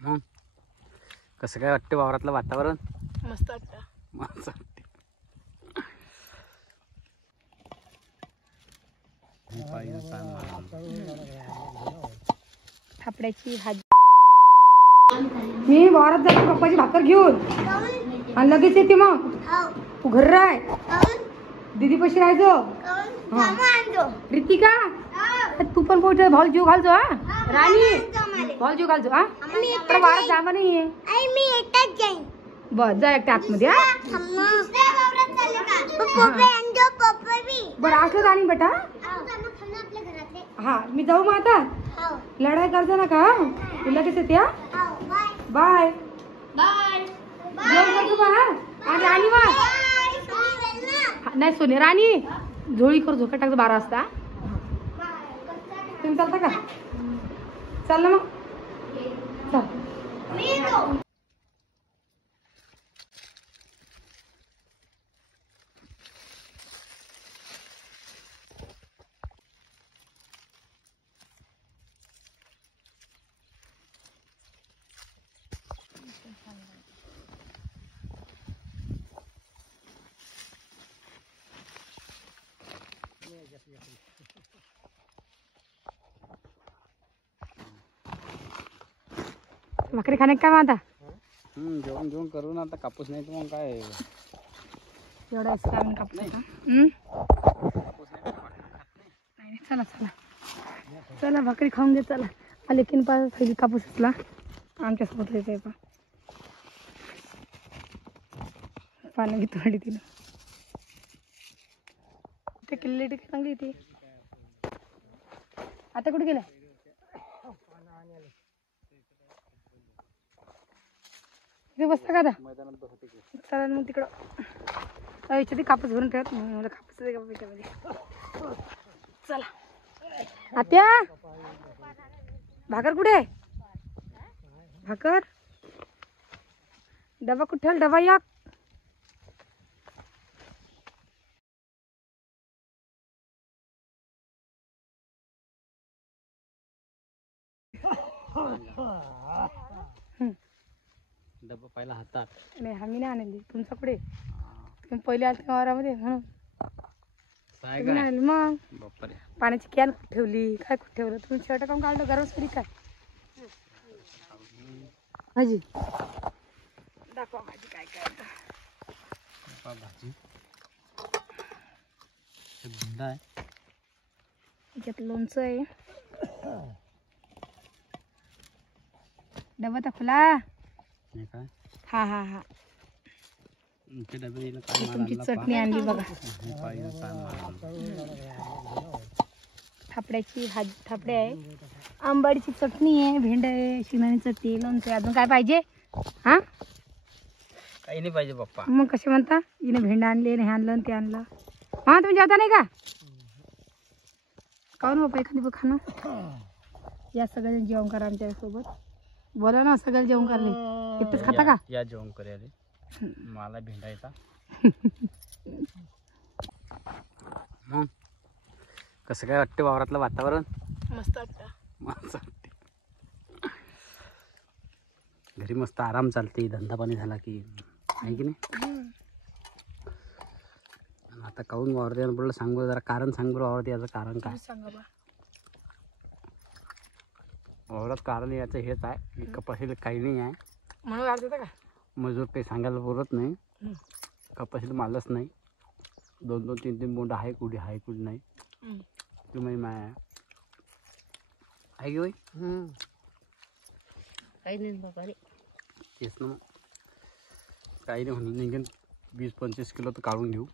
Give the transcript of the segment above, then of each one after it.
मग कसं काय वाटतं वावरातलं वातावरण? मस्त वाटतं. मस्त वाटते. थापड्याची भाजी. मी वावरात जाते पप्पाची भाकर घेऊन आणि लगेच येते. मग तू घर राय, दीदी पशी राहायचो. रितिका तू पण पोट भाऊ जीव घालतो. हा राणी भाऊ जीव घालतो. हा तर वावरात जागा नाहीये. बस जा एकट्या आतमध्ये. बरं असलं राणी बेटा. हा मी जाऊ मग आता. लढाई करतो ना का? तुला कसं त्या बाय बाय करतो बा. आणि राणी वा नाही सोने राणी झोळी कर झोका टाकतो 12 वाजता. तुम्ही चालता का? चाल ना मग चल. भाकरी खाणे काय आता? जेवण जेवण करू ना आता. कापूस नाही तर मग काय एवढा काम कापूस नाही. चला चला चला भाकरी खाऊन घे. चला आले की पहिली कापूस असला आमच्यासोबत येते. पाणी घेतो वाडी तिला. ते किल्ले टिके चांगली ती. आता कुठे गेला? तिथे बसता का आता? चला मग तिकडं याच्यात कापूस भरून ठेवत. मला कापूस याच्यामध्ये. चला आत्या भाकर कुठे? भाकर डबा कुठे ठेवला? डबा या डब्बा पहिला हातात. नाही आम्ही नाही आणली. तुमचा कुठे? तुम्ही पहिले आले वावरामध्ये म्हणून तुम्ही नाही आणली. मग बापरे पाण्याची कॅन कुठे ठेवली? काय कुठे ठेवलं? तुम्ही शर्ट काढून काढलं गरम करी काय? भाजी दाखवा. भाजी काय काय? भाजी धंदा आहे. याच्यात लोणचं आहे. डबा तर खुला. काय हा हा हा डबे तुमची चटणी आणली बघा. थापड्याची भाजी. थापडे आहे, आंबाडीची चटणी आहे, भेंड आहे, शेंगदाणे चटणी, लोणचं. अजून काय पाहिजे? हा काही नाही पाहिजे पप्पा. मग कसे म्हणता? हिने भेंड आणले, हे आणलं ते आणलं. हा तुम्ही जेवता नाही का? काहून बाप्पा एखादी बघ खाणं. या सगळ्यांनी जेवण करा आमच्या सोबत. बोला ना सगळं जेवण करले. एकटेच खाता का? या जेवण करायला. मला भेंडा येता. मग कसं काय वाटतं वावरातलं वातावरण? मस्त वाटतं. मस्त वाटते. घरी मस्त आराम चालते. धंदा पाणी झाला की आहे की नाही. आता काहून वावरत यायला पडलं सांगू जरा. कारण सांग बरं वावरत याचं कारण काय? सांगा बा. वावरात कारण याचं हेच आहे की कपाशीला काही नाही आहे म्हणून अर्ज का? मजूर काही सांगायला बोलत नाही. कपाशीला मालच नाही. 2-2, 3-3 बोंड आहे. कुठे आहे कुठे नाही. तुम्ही माय आहे की बाई? काही नाही बाबा रे. तेच ना. मग काही नाही म्हणलं निघेन 20-25 किलो तर काढून घेऊ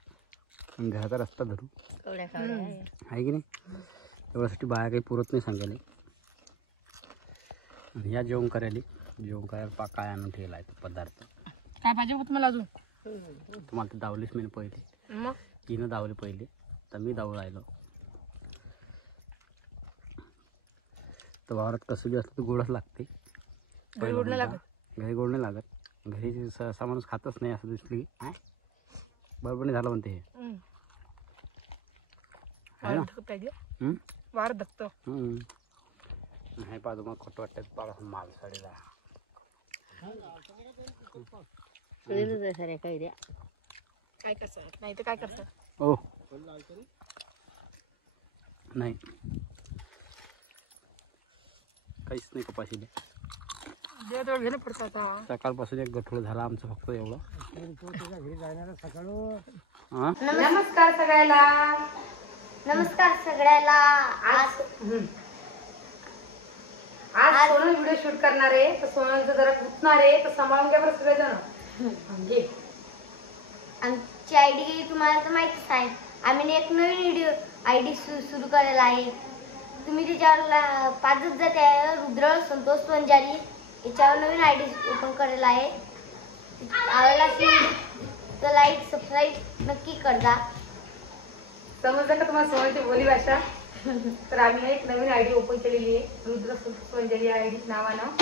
आणि घराचा रस्ता धरू. आहे की नाही. तेवढ्यासाठी बाया काही पुरत नाही सांगायला. या जेवण करायला काय आणून ठेवला आहे तो पदार्थ. काय पाहिजे तुम्हाला अजून? तुम्हाला तर दावलीच मी पहिले. मग तिनं दावले पहिले तर मी दावू राहिलो. तर वावरात कसं बी असलं तर गोडच लागते. घरी गोड नाही लागत. घरी गोड नाही लागत. घरी सहसा माणूस खातच नाही असं दिसली की बरोबर नाही झालं म्हणते हे. वार धकतो. नाही पाहतो मग खोटं वाटतं. पाडा माल साडीला काय कसं नाही तर काय करतात हो नाही काहीच नाही कपाशीले. जेवढं घेणं पडतं आता. सकाळपासून एक गठोळ झाला आमचं फक्त एवढं. नमस्कार सगळ्याला. नमस्कार सगळ्याला. आज सोनल व्हिडिओ शूट करणार आहे तर सोनलचं जरा गुंतणार आहे तर सांभाळून घ्या बरं सगळेजण. म्हणजे आमची आयडी तुम्हाला तर माहितीच आहे. आम्ही एक नवीन व्हिडिओ आयडी सुरू करायला आहे. तुम्ही त्याच्यावर पाचच जाते आहे रुद्र संतोष पंजारी याच्यावर नवीन आयडी ओपन करायला आहे. आवडला तर लाईक सबस्क्राईब नक्की करता. समजलं का तुम्हाला सोनलची बोली भाषा. तर आम्ही एक नवीन आयडी ओपन केलेली आहे रुद्र संतोष पंजारी आयडी नावानं.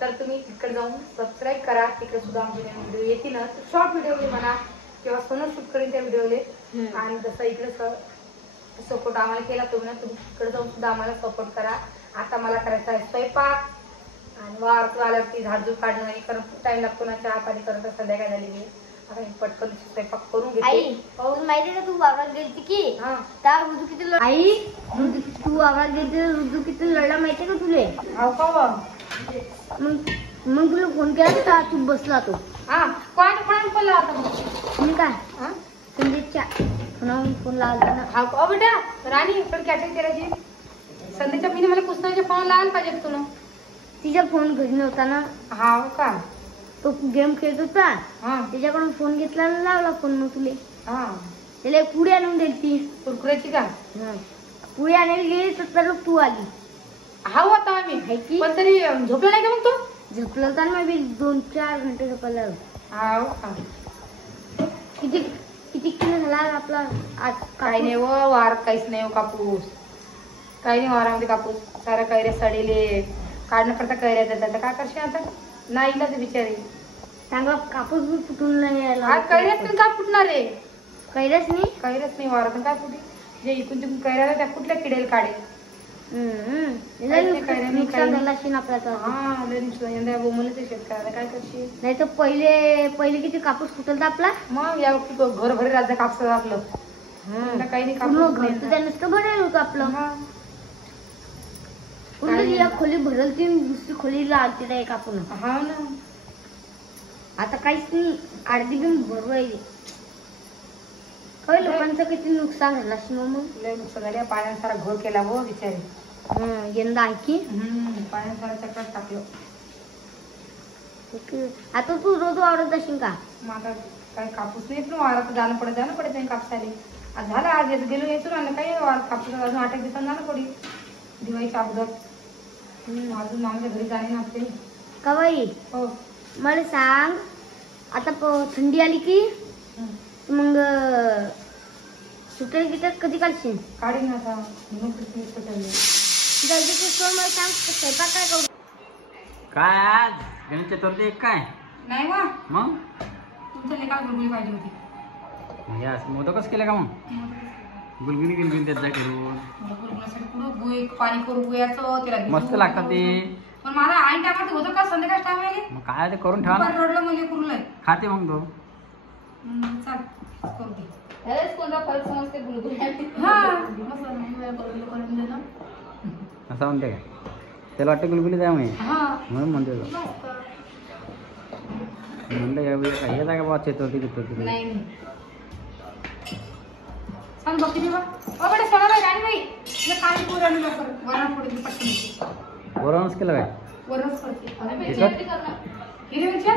तर तुम्ही तिकडे जाऊन सबस्क्राईब करा. तिकडे सुद्धा आमचे नवीन व्हिडिओ येतील ना शॉर्ट व्हिडिओ म्हणा किंवा सोनल शूट करीन त्या व्हिडिओले. आणि जसं इकडे सपोर्ट आम्हाला केला तुम्ही ना तुम्ही तिकडे जाऊन सुद्धा आम्हाला सपोर्ट करा. आता मला करायचा आहे स्वयंपाक आणि वारतून आल्यावरती झाडझूड काढणं नाही कारण खूप टाइम लागतो ना. चहा पाणी करत संध्याकाळ झालेली आहे. आता मी पटकन स्वयंपाक करून घेते. आई तुला माहिती का तू वावरात गेलती की हा त्या रुजू किती आई तू वावरात गेलती रुजू किती लढला माहितीये का तुले. मग तुला फोन केला होता तू बसला तो. हा कोणाला फोन लावला होता मी काय संदेशच्या फोन लावला ना. हा बेटा राणी इकडे कॅटिंग करायची संध्याच्या मी मला पुस्तकाचे फोन लावायला पाहिजे तुला. तिचा फोन घरी नव्हता ना. हा का तो गेम खेळत होता. हा त्याच्याकडून फोन घेतला आणि लावला फोन. मग तुले हा त्याला एक पुडी आणून दिली ती कुरकुऱ्याची का. पुडी आणायला गेली तर तू आली. हा आता आम्ही पण तरी झोपला नाही का मग तो. झोपला होता ना मी 2-4 घंटे झोपायला. हा का किती किती किलो झाला आपला आज. काही नाही व वारात काहीच नाही कापूस. काही नाही वारामध्ये कापूस सारा कैऱ्या सडेले काढणं पडता कैऱ्या देतात. आता काय करशील आता नाही ना ते बिचारे. चांगला कापूस बी फुटून नाही यायला. आज कैऱ्यात पण काय फुटणार आहे. कैऱ्याच नाही. कैऱ्याच नाही वारात काय फुटी जे इकून तिकून कैऱ्या त्या कुठल्या किडेल काढेल. नुकसान झालं असेल आपल्याला. हा लय नुकसान यंदा बोंबलच आहे शेतकऱ्याला काय करशील. नाही तर पहिले किती कापूस फुटल आपला. मग या घर भरी राज्य कापसात आपलं. काही नाही कापूस नाही. तुझ्या नुसतं भरेल होतं आपलं. या खोली भरल ती दुसरी खोली लागते त्या कापून. हा ना आता काहीच नाही. अर्धी बिन भरू राहिली. लोकांचं किती नुकसान झालं असेल. मग लय नुकसान झाले पाण्याने सारा घोळ केला हो बिचारे. यंदा आहे की पाण्याने सारा चक्रात टाकलं. आता तू रोज वावरत असेल का. मग आता काय कापूस नाही ना वारात जाणं पडत नाही कापसाले. आज झालं आज येत गेलो येतो ना काही वारात कापूस अजून 8 दिवसांना जाणं पडेल दिवाळीच्या अगोदर. अजून आमच्या घरी जाणे नसते का बाई. हो मला सांग आता थंडी आली की मग सुट्ट्या गिट्या कधी काढशील. काढीन आता नोकरी जल्दी मला सांग स्वयंपाक काय करू. काय आज गणेश चतुर्थी काय नाही वा मग तुमच्या लेखा गुलगुली पाहिजे होती. म्हणजे असं मोदकच केलं का मग. गुलगुली गिलगुली त्यात जा करून गुलगुल्यासाठी पुढं गुय पाणी करू गुयाचं त्याला मस्त लागतात ते. पण माझा आईन टाकायचं होतं का संध्याकाळ टाइम आले मग काय ते करून ठेवा ना. रडलं म्हणजे कुरलंय खाते मग तो. चाल करू दे. कोणता फरक समजते गुलगुल्या. असं म्हणते काय त्याला वाटतं गुलगुली जाय म्हणे म्हणून म्हणते म्हणलं यावेळी काय येता का बाबा चतुर्थी चतुर्थी. नाही सांग बघ किती बघ बेटा सोळा राणी बाई काळी पूर आणि लवकर वरण फोडून पटकन वरणच केलं काय वरणच करते. हिरवी मिरची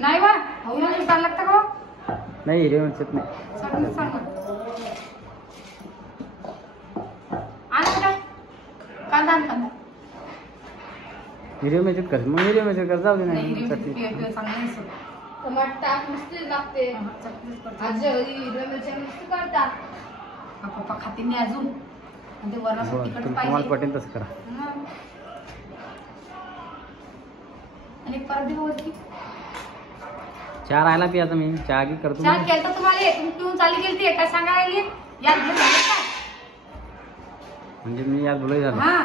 नाही वा हिरवी मिरची छान लागतं का. नाही हिरवी मिरचीत नाही. सांग सांग आणा बेटा कांदा आण कांदा. हिरवी मिरचीत कसं मग हिरवी मिरची कर जाऊ दे नाही नाही हिरवी चटणी. मिरची चांगलं नाही सर. टमाटर मस्त लागते. आज हिरव्या मिरच्या मस्त करतात. पप्पा खाते नाही अजून आणि ते वरणाचं तिखट तुम्हाला पाहिजे. पटेल तसं करा. आणि परत दिवस चहा राहिला पी आता मी चहा की करतो. चहा केलं तुम्हाला तुम्ही पिऊन चालली गेली काय सांगायला गेली यात घेऊन झालं का. म्हणजे मी यात बोलाय झालो. हा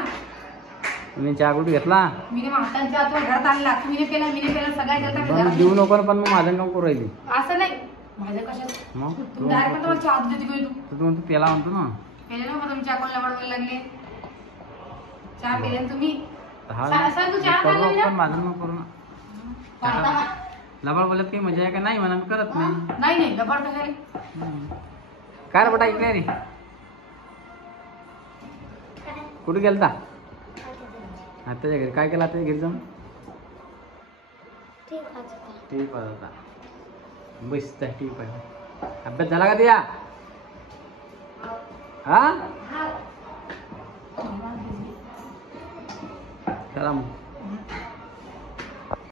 मी चहा कुठे घेतला मी हातांच्या हातून घरात आणला तुम्ही पेला मी पेला सगळ्या पण देऊ नको पण मग माझं काम करू राहिली असं नाही माझ्या कशात मग तू डायरेक्ट तुम्हाला चहा देते की तू तू पेला म्हणतो ना पेले ना मग तुमच्या अकाउंटला वाढवायला लागले चहा पेले ना तुम्ही हा सांग तू चहा करू प्यायला पण माझं नको करू ना लबाड बोलत काही मजा आहे का नाही म्हणा मी करत नाही नाही नाही दबाड कशाला काय रे बेटा इकडे रे कुठे गेलता आत्याच्या घरी काय केलं आत्याच्या घरी जाऊन टीव्ही पाहत होता बसत टीव्ही पाहिजे अभ्यास झाला का त्या हा चला मग